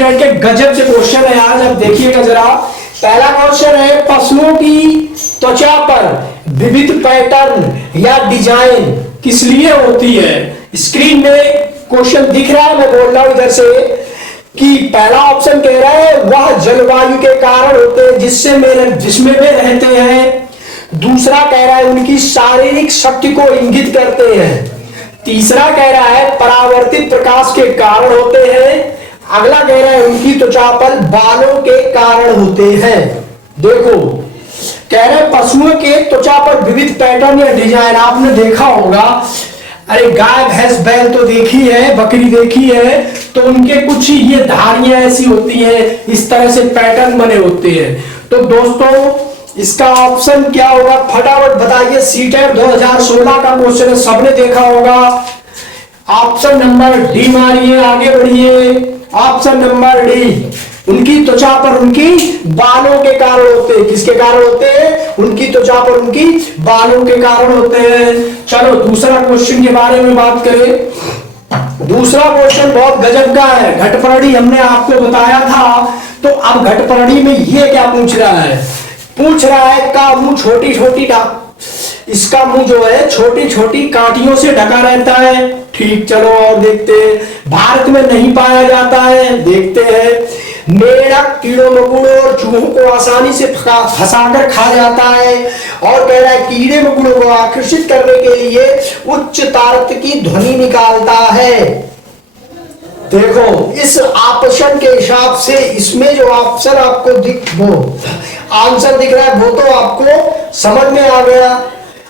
CTET के गजब से क्वेश्चन है आज। अब देखिएगा जरा, पहला क्वेश्चन है पशुओं की त्वचा पर विविध पैटर्न या डिजाइन किस लिए होती है। स्क्रीन में क्वेश्चन दिख रहा है, मैं बोल रहा हूं इधर से कि पहला ऑप्शन कह रहा है वह जलवायु के कारण होते हैं जिसमें वे रहते हैं। दूसरा कह रहा है उनकी शारीरिक शक्ति को इंगित करते हैं। तीसरा कह रहा है परावर्तित प्रकाश के कारण होते हैं। अगला कह रहा है उनकी त्वचा पर बालों के कारण होते हैं। देखो, कह रहे हैं पशुओं के त्वचा पर विविध पैटर्न या डिजाइन। आपने देखा होगा, अरे गाय भैंस बैल तो देखी है, बकरी देखी है, तो उनके कुछ ये धारियां ऐसी होती हैं, इस तरह से पैटर्न बने होते हैं। तो दोस्तों इसका ऑप्शन क्या होगा, फटाफट बताइए। सीटेट 2016 का क्वेश्चन है, सबने देखा होगा। ऑप्शन नंबर डी मारिए, आगे बढ़िए। ऑप्शन नंबर डी, उनकी त्वचा पर उनकी बालों के कारण होते हैं। किसके कारण होते हैं? उनकी त्वचा पर उनकी बालों के कारण होते हैं। चलो दूसरा क्वेश्चन के बारे में बात करें। दूसरा क्वेश्चन बहुत गजब का है, घटपरड़ी हमने आपको बताया था। तो अब घटपरड़ी में ये क्या पूछ रहा है? पूछ रहा है का मुंह छोटी छोटी इसका मुंह जो है छोटी छोटी कांटियों से ढका रहता है। ठीक, चलो और देखते हैं। भारत में नहीं पाया जाता है, देखते हैं। मेढक कीड़ों मकोड़ों और चूहों को आसानी से फंसाकर खा जाता है। और कह रहा है कीड़े मकोड़ों को आकर्षित करने के लिए उच्च तारत की ध्वनि निकालता है। देखो, इस ऑप्शन के हिसाब से इसमें जो ऑप्शन आपको आंसर दिख रहा है वो तो आपको समझ में आ गया।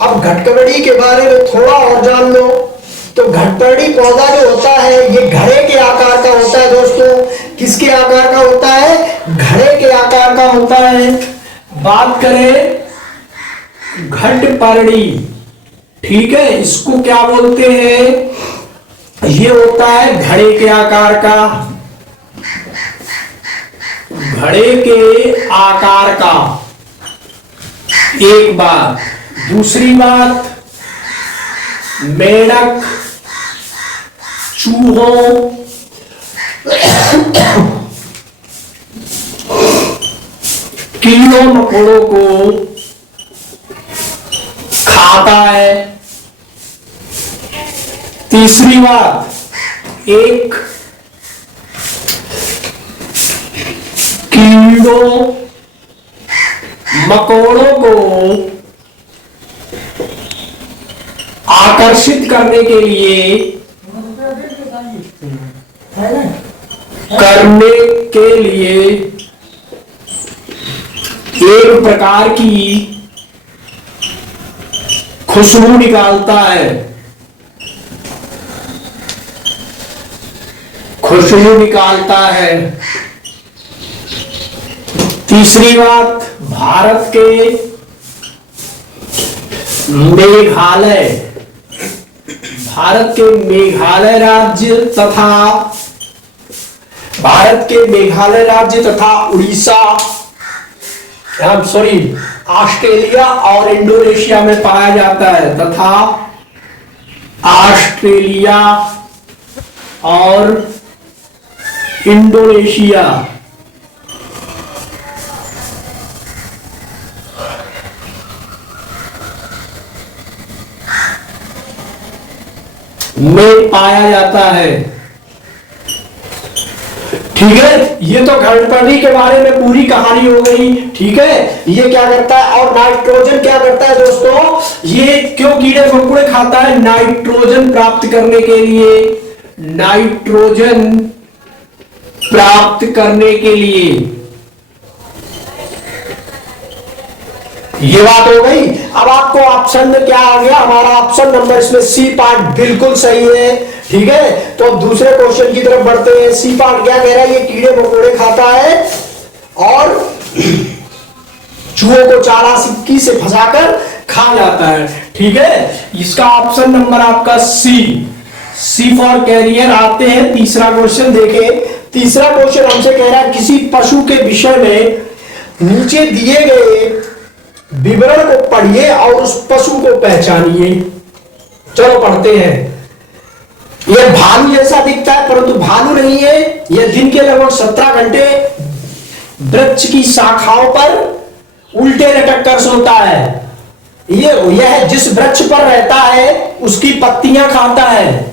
अब घटपरड़ी के बारे में थोड़ा और जान लो। तो घटपरड़ी पौधा जो होता है ये घड़े के आकार का होता है। दोस्तों किसके आकार का होता है? घड़े के आकार का होता है। बात करें घटपरड़ी, ठीक है, इसको क्या बोलते हैं? ये होता है घड़े के आकार का, घड़े के आकार का। एक बात। दूसरी बात, मेढक चूहों कीड़ों मकोड़ों को खाता है। तीसरी बात, एक कीड़ों मकोड़ों को आकर्षित करने के लिए एक प्रकार की खुशबू निकालता है। खुशबू निकालता है। तीसरी बात, भारत के मेघालय राज्य तथा उड़ीसा, ऑस्ट्रेलिया और इंडोनेशिया में पाया जाता है। तथा ऑस्ट्रेलिया और इंडोनेशिया में पाया जाता है। ठीक है, ये तो घटपरड़ी के बारे में पूरी कहानी हो गई। ठीक है, ये क्या करता है और नाइट्रोजन क्या करता है दोस्तों? ये क्यों कीड़े मकोड़े खाता है? नाइट्रोजन प्राप्त करने के लिए, नाइट्रोजन प्राप्त करने के लिए। ये बात हो गई। अब आपको ऑप्शन में क्या आ गया? हमारा ऑप्शन नंबर इसमें सी पार्ट बिल्कुल सही है। ठीक है, तो अब दूसरे क्वेश्चन की तरफ बढ़ते हैं। सी पार्ट क्या कह रहा है? ये कीड़े मकोड़े खाता है और चूहों को चारा सिक्की से फंसाकर खा जाता है। ठीक है, इसका ऑप्शन नंबर आपका सी फॉर कैरियर। आते हैं तीसरा क्वेश्चन देखें। तीसरा क्वेश्चन हमसे कह रहा है किसी पशु के विषय में नीचे दिए गए विवरण को पढ़िए और उस पशु को पहचानिए। चलो पढ़ते हैं। ये भालू जैसा दिखता है परंतु भालू नहीं है। यह दिन के लगभग 17 घंटे वृक्ष की शाखाओं पर उल्टे लटक कर सोता है। यह जिस वृक्ष पर रहता है उसकी पत्तियां खाता है।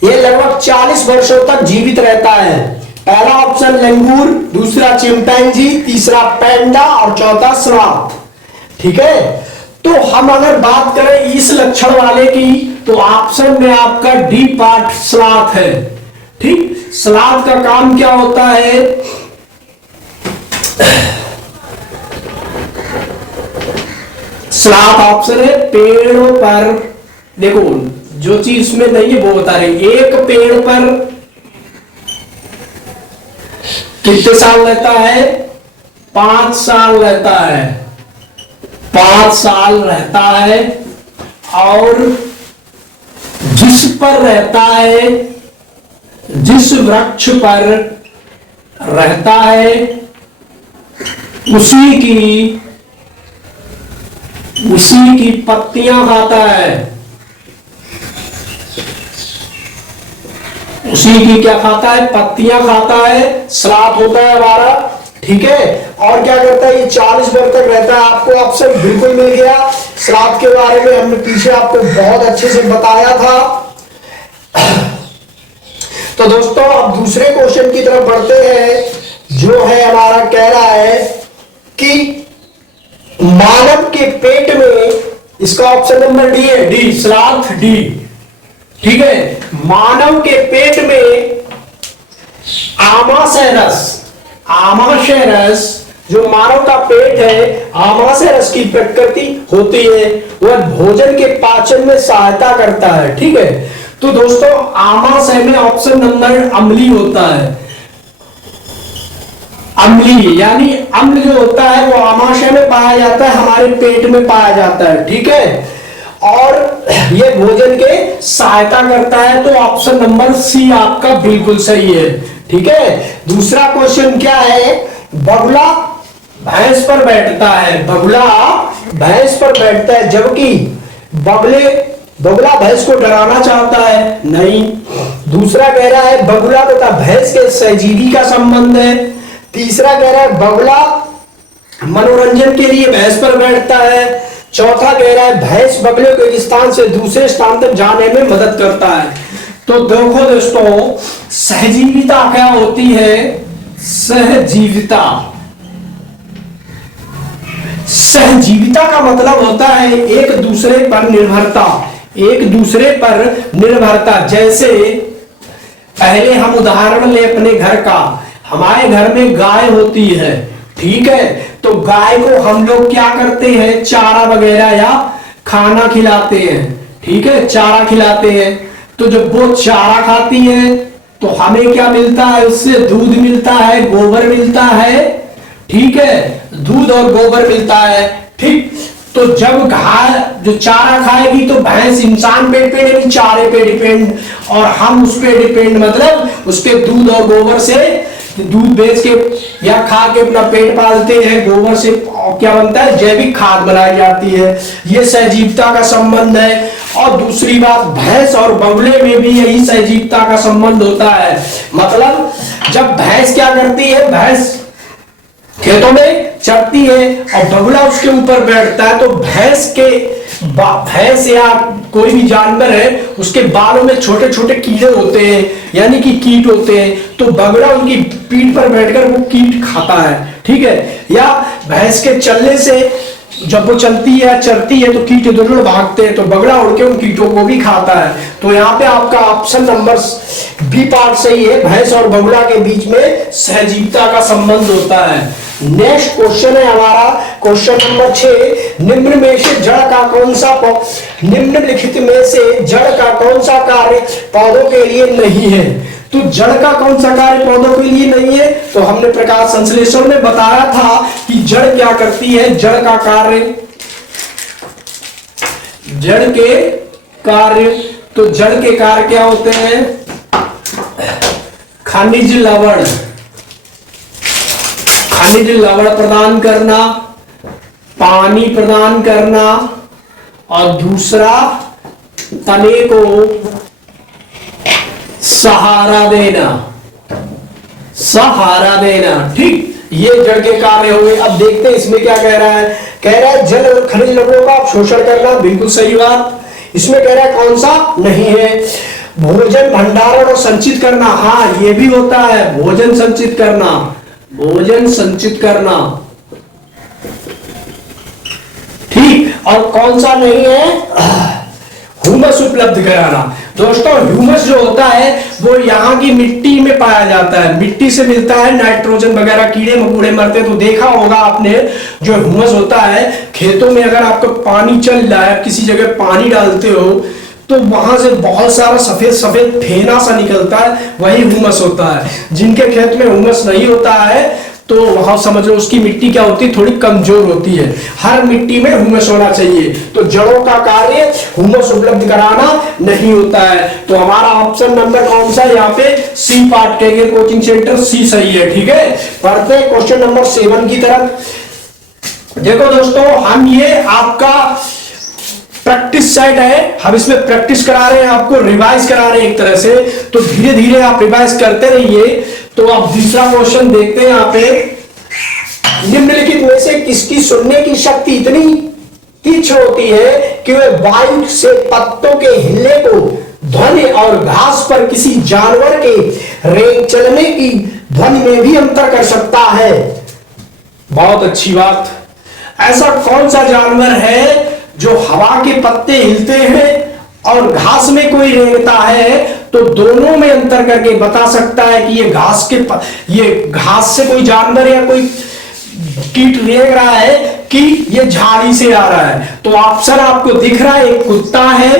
यह लगभग 40 वर्षों तक जीवित रहता है। पहला ऑप्शन लंगूर, दूसरा चिंपैंजी, तीसरा पैंडा और चौथा श्वान। ठीक है, तो हम अगर बात करें इस लक्षण वाले की तो ऑप्शन में आपका डी पार्ट स्लॉथ है। ठीक, स्लॉथ का काम क्या होता है? स्लॉथ ऑप्शन है पेड़ों पर, देखो जो चीज इसमें नहीं है वो बता रहे, एक पेड़ पर कितने साल रहता है? 5 साल रहता है। 5 साल रहता है। और जिस पर रहता है, जिस वृक्ष पर रहता है उसी की पत्तियां खाता है। उसी की क्या खाता है? पत्तियां खाता है। श्राप होता है हमारा। ठीक है, और क्या करता है? ये 40 वर्ष तक रहता है। आपको ऑप्शन बिल्कुल मिल गया। श्राप के बारे में हमने पीछे आपको बहुत अच्छे से बताया था। तो दोस्तों अब दूसरे क्वेश्चन की तरफ बढ़ते हैं, जो है हमारा कह रहा है कि मानव के पेट में, इसका ऑप्शन नंबर डी है, डी स्लॉथ डी। ठीक है, मानव के पेट में आमाशय रस, जो मानव का पेट है, आमाशय रस की प्रकृति होती है। वह भोजन के पाचन में सहायता करता है। ठीक है, तो दोस्तों आमाशय में ऑप्शन नंबर अम्ली होता है। अम्ली यानी अम्ल जो होता है वो आमाशय में पाया जाता है, हमारे पेट में पाया जाता है। ठीक है, और ये भोजन के सहायता करता है। तो ऑप्शन नंबर सी आपका बिल्कुल सही है। ठीक है, दूसरा क्वेश्चन क्या है? बगुला भैंस पर बैठता है। बगुला भैंस पर बैठता है, जबकि बगुला भैंस को डराना चाहता है? नहीं। दूसरा कह रहा है बगुला तथा भैंस के सहजीवी का संबंध है। तीसरा कह रहा है बगुला मनोरंजन के लिए भैंस पर बैठता है। चौथा कह रहा है भैंस बगले को एक स्थान से दूसरे स्थान तक जाने में मदद करता है। तो देखो दोस्तों, सहजीविता क्या होती है? सहजीविता का मतलब होता है एक दूसरे पर निर्भरता। एक दूसरे पर निर्भरता, जैसे पहले हम उदाहरण ले अपने घर का। हमारे घर में गाय होती है। ठीक है, तो गाय को हम लोग क्या करते हैं? चारा वगैरह या खाना खिलाते हैं। ठीक है, चारा खिलाते हैं। तो जब वो चारा खाती है तो हमें क्या मिलता है? उससे दूध मिलता है, गोबर मिलता है। ठीक है, दूध और गोबर मिलता है। ठीक, तो जब गाय जो चारा खाएगी तो भैंस इंसान पे डिपेंड नहीं, चारे पे डिपेंड, और हम उस पे डिपेंड, मतलब उसके दूध और गोबर से दूध बेच के या खा के अपना पेट पालते हैं। गोबर से क्या बनता है? जैविक खाद बनाई जाती है। ये सहजीविता का संबंध है। और दूसरी बात, भैंस और बगुले में भी यही सहजीविता का संबंध होता है। मतलब जब भैंस क्या करती है? भैंस खेतों में चरती है और बगुला उसके ऊपर बैठता है। तो भैंस या कोई भी जानवर है, उसके बालों में छोटे छोटे कीड़े होते हैं, यानी कि कीट होते हैं। तो बगुला उनकी पीठ पर बैठकर वो कीट खाता है। ठीक है, या भैंस के चलने से जब वो चलती है या चरती है तो कीट इधर उधर भागते हैं, तो बगुला उड़ के उन कीटों को भी खाता है। तो यहाँ पे आपका ऑप्शन नंबर बी पार्ट सही है। भैंस और बगुला के बीच में सहजीविता का संबंध होता है। नेक्स्ट क्वेश्चन है हमारा क्वेश्चन नंबर 6। निम्नलिखित में से जड़ का कौन सा कार्य पौधों के लिए नहीं है? तो जड़ का कौन सा कार्य पौधों के लिए नहीं है? तो हमने प्रकाश संश्लेषण में बताया था कि जड़ क्या करती है। जड़ का कार्य, जड़ के कार्य, तो जड़ के कार्य क्या होते हैं? खनिज लवण प्रदान करना, पानी प्रदान करना, और दूसरा तने को सहारा देना, सहारा देना। ठीक, ये जड़ के कार्य हो गए। अब देखते हैं इसमें क्या कह रहा है। कह रहा है जल और खनिज लवणों का शोषण करना, बिल्कुल सही बात। इसमें कह रहा है कौन सा नहीं है। भोजन भंडारण और संचित करना, हाँ ये भी होता है, भोजन संचित करना, भोजन संचित करना। ठीक, और कौन सा नहीं है, ह्यूमस उपलब्ध कराना। दोस्तों ह्यूमस जो होता है वो यहाँ की मिट्टी में पाया जाता है, मिट्टी से मिलता है, नाइट्रोजन वगैरह, कीड़े मकोड़े मरते हैं तो देखा होगा आपने। जो ह्यूमस होता है खेतों में, अगर आपका पानी चल रहा है, किसी जगह पानी डालते हो तो वहां से बहुत सारा सफेद सफेद फेना सा निकलता है, वही ह्यूमस होता है। जिनके खेत में ह्यूमस नहीं होता है तो वहां समझ लो उसकी मिट्टी क्या होती है, थोड़ी कमजोर होती है। हर मिट्टी में ह्यूमस होना चाहिए। तो जड़ों का कार्य ह्यूमस उपलब्ध कराना नहीं होता है। तो हमारा ऑप्शन नंबर कौन सा है यहाँ पे, सी पार्ट के कोचिंग सेंटर, सी सही है। ठीक है, पढ़ते हैं क्वेश्चन नंबर 7 की तरफ। देखो दोस्तों, हम ये आपका प्रैक्टिस सेट है, हम इसमें प्रैक्टिस करा रहे हैं, आपको रिवाइज करा रहे हैं एक तरह से। तो धीरे धीरे आप रिवाइज करते रहिए। तो अब दूसरा क्वेश्चन देखते हैं यहाँ पे। निम्नलिखित में से किसकी सुनने की शक्ति इतनी तीक्ष्ण होती है कि वह वायु से पत्तों के हिलने को, ध्वनि और घास पर किसी जानवर के रेंग चलने की ध्वनि में भी अंतर कर सकता है। बहुत अच्छी बात। ऐसा कौन सा जानवर है जो हवा के पत्ते हिलते हैं और घास में कोई रेंगता है, तो दोनों में अंतर करके बता सकता है कि ये घास से कोई जानवर या कोई कीट रेंग रहा है कि ये झाड़ी से आ रहा है। तो ऑप्शन आपको दिख रहा है, एक कुत्ता है,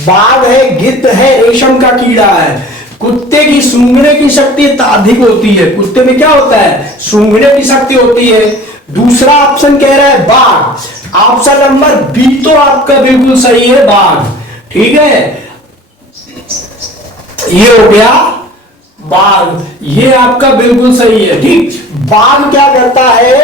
बाघ है, गिद्ध है, रेशम का कीड़ा है। कुत्ते की सूंघने की शक्ति अधिक होती है। कुत्ते में क्या होता है, सूंघने की शक्ति होती है। दूसरा ऑप्शन कह रहा है बाघ, ऑप्शन नंबर बी तो आपका बिल्कुल सही है, बाघ। ठीक है, ये हो गया बाघ, ये आपका बिल्कुल सही है। ठीक, बाघ क्या करता है,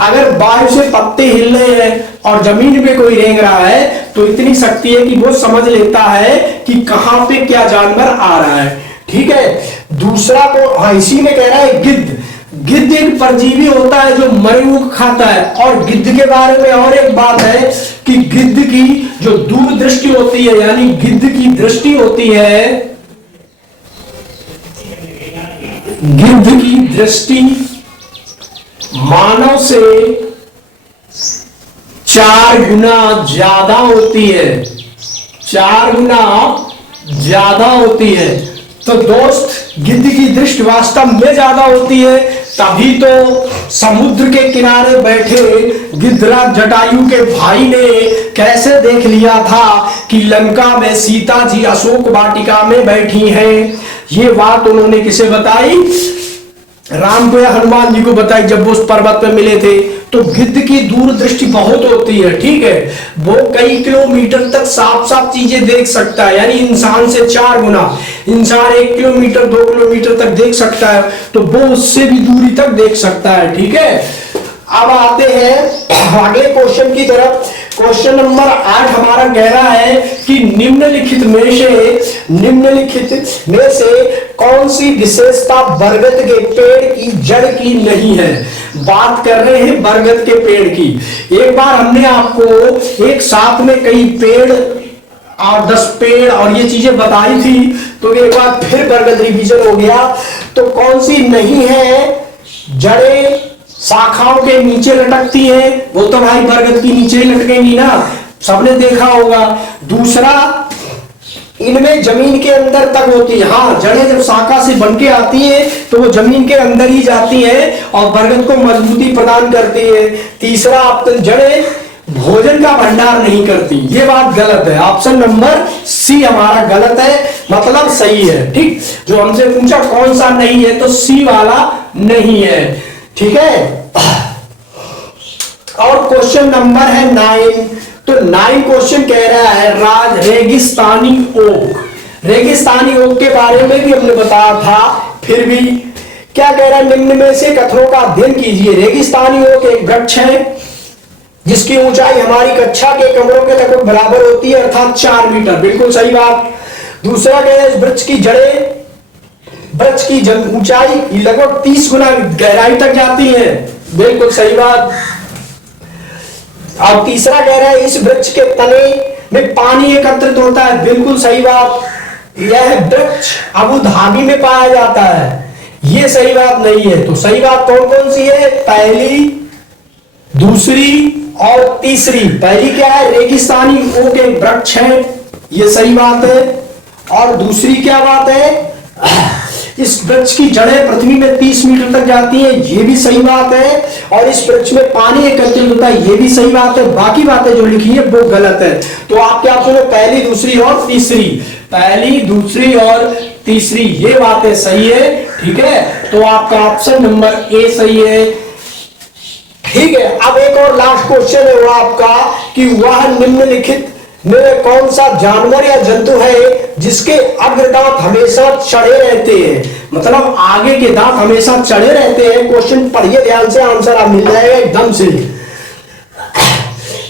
अगर वायु से पत्ते हिल रहे हैं और जमीन पे कोई रेंग रहा है तो इतनी शक्ति है कि वो समझ लेता है कि कहां पे क्या जानवर आ रहा है। ठीक है, दूसरा को हाँ इसी में कह रहा है गिद्ध। गिद्ध एक परजीवी होता है जो मरे हुए खाता है। और गिद्ध के बारे में और एक बात है कि गिद्ध की जो दूरदृष्टि होती है, यानी गिद्ध की दृष्टि होती है, गिद्ध की दृष्टि मानव से 4 गुना ज्यादा होती है, 4 गुना ज्यादा होती है। तो दोस्त गिद्ध की दृष्टि वास्तव में ज्यादा होती है, तभी तो समुद्र के किनारे बैठे गिद्धराज जटायु के भाई ने कैसे देख लिया था कि लंका में सीता जी अशोक वाटिका में बैठी हैं। ये बात उन्होंने किसे बताई, राम को या हनुमान जी को बताई जब वो उस पर्वत पे मिले थे। तो गिद्ध की दूरदृष्टि बहुत होती है। ठीक है, वो कई किलोमीटर तक साफ साफ चीजें देख सकता है, यानी इंसान से 4 गुना। इंसान 1 किलोमीटर 2 किलोमीटर तक देख सकता है, तो वो उससे भी दूरी तक देख सकता है। ठीक है, अब आते हैं आगे क्वेश्चन की तरफ। क्वेश्चन नंबर 8 हमारा कह रहा है कि निम्नलिखित में से कौन सी विशेषता बरगद के पेड़ की जड़ की नहीं है। बात कर रहे हैं बरगद के पेड़ की। एक बार हमने आपको एक साथ में कई पेड़ और 10 पेड़ और ये चीजें बताई थी, तो एक बार फिर बरगद रिवीजन हो गया। तो कौन सी नहीं है, जड़ें शाखाओं के नीचे लटकती है, वो तो भाई बरगद की नीचे ही लटकेंगी ना, सबने देखा होगा। दूसरा, इनमें जमीन के अंदर तक होती है। हाँ, जड़ें जब शाखा से बनके आती है तो वो जमीन के अंदर ही जाती है और बरगद को मजबूती प्रदान करती है। तीसरा, जड़ें भोजन का भंडार नहीं करती, ये बात गलत है। ऑप्शन नंबर सी हमारा गलत है, मतलब सही है। ठीक, जो हमसे पूछा कौन सा नहीं है, तो सी वाला नहीं है। ठीक है, और क्वेश्चन नंबर है 9। तो 9 क्वेश्चन कह रहा है रेगिस्तानी ओक। रेगिस्तानी ओक के बारे में भी हमने बताया था, फिर भी क्या कह रहा है, निम्न में से कथनों का अध्ययन कीजिए। रेगिस्तानी ओक एक वृक्ष है जिसकी ऊंचाई हमारी कक्षा के कमरों के लगभग बराबर होती है, अर्थात 4 मीटर। बिल्कुल सही बात। दूसरा कह रहे हैं इस वृक्ष की जड़ें, वृक्ष की ऊंचाई लगभग 30 गुना गहराई तक जाती है, बिल्कुल सही बात। और तीसरा कह रहा है इस वृक्ष के तने में पानी एकत्रित होता है, बिल्कुल सही बात। यह वृक्ष अबू धाबी में पाया जाता है, यह सही बात नहीं है। तो सही बात कौन कौन सी है? पहली, दूसरी और तीसरी। पहली क्या है? रेगिस्तानी ओक के वृक्ष है, यह सही बात है। और दूसरी क्या बात है? इस वृक्ष की जड़ें पृथ्वी में 30 मीटर तक जाती हैं, ये भी सही बात है। और इस वृक्ष में पानी एकत्रित होता है, ये भी सही बात है। बाकी बातें जो लिखी है वो गलत है। तो आपके ऑप्शन में पहली, दूसरी और तीसरी, पहली, दूसरी और तीसरी, ये बातें सही है। ठीक है, तो आपका ऑप्शन नंबर ए सही है। ठीक है, अब एक और लास्ट क्वेश्चन है वो आपका कि वह निम्नलिखित में कौन सा जानवर या जंतु है जिसके अग्रदांत हमेशा चढ़े रहते हैं, मतलब आगे के दांत हमेशा चढ़े रहते हैं। क्वेश्चन पढ़िए ध्यान से, आंसर आप मिल जाएगा एकदम से।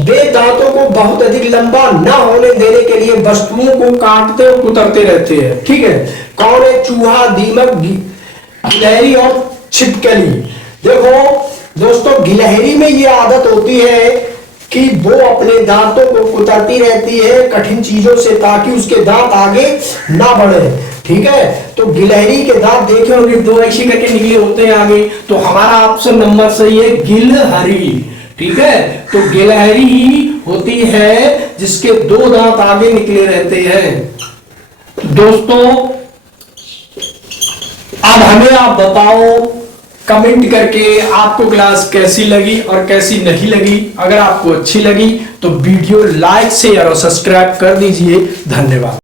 वे दांतों को बहुत अधिक लंबा न होने देने के लिए वस्तुओं को काटते और कुतरते रहते हैं। ठीक है, कौन है? चूहा, दीमक, गिलहरी और छिपकली। देखो दोस्तों, गिलहरी में ये आदत होती है कि वो अपने दांतों को कुतरती रहती है कठिन चीजों से, ताकि उसके दांत आगे ना बढ़े। ठीक है, तो गिलहरी के दांत देखे होंगे दो ऐसे करके निकले होते हैं आगे, तो हमारा ऑप्शन नंबर सही है गिलहरी। ठीक है, तो गिलहरी ही होती है जिसके दो दांत आगे निकले रहते हैं। दोस्तों अब हमें आप बताओ कमेंट करके आपको क्लास कैसी लगी और कैसी नहीं लगी। अगर आपको अच्छी लगी तो वीडियो लाइक, शेयर और सब्सक्राइब कर दीजिए। धन्यवाद।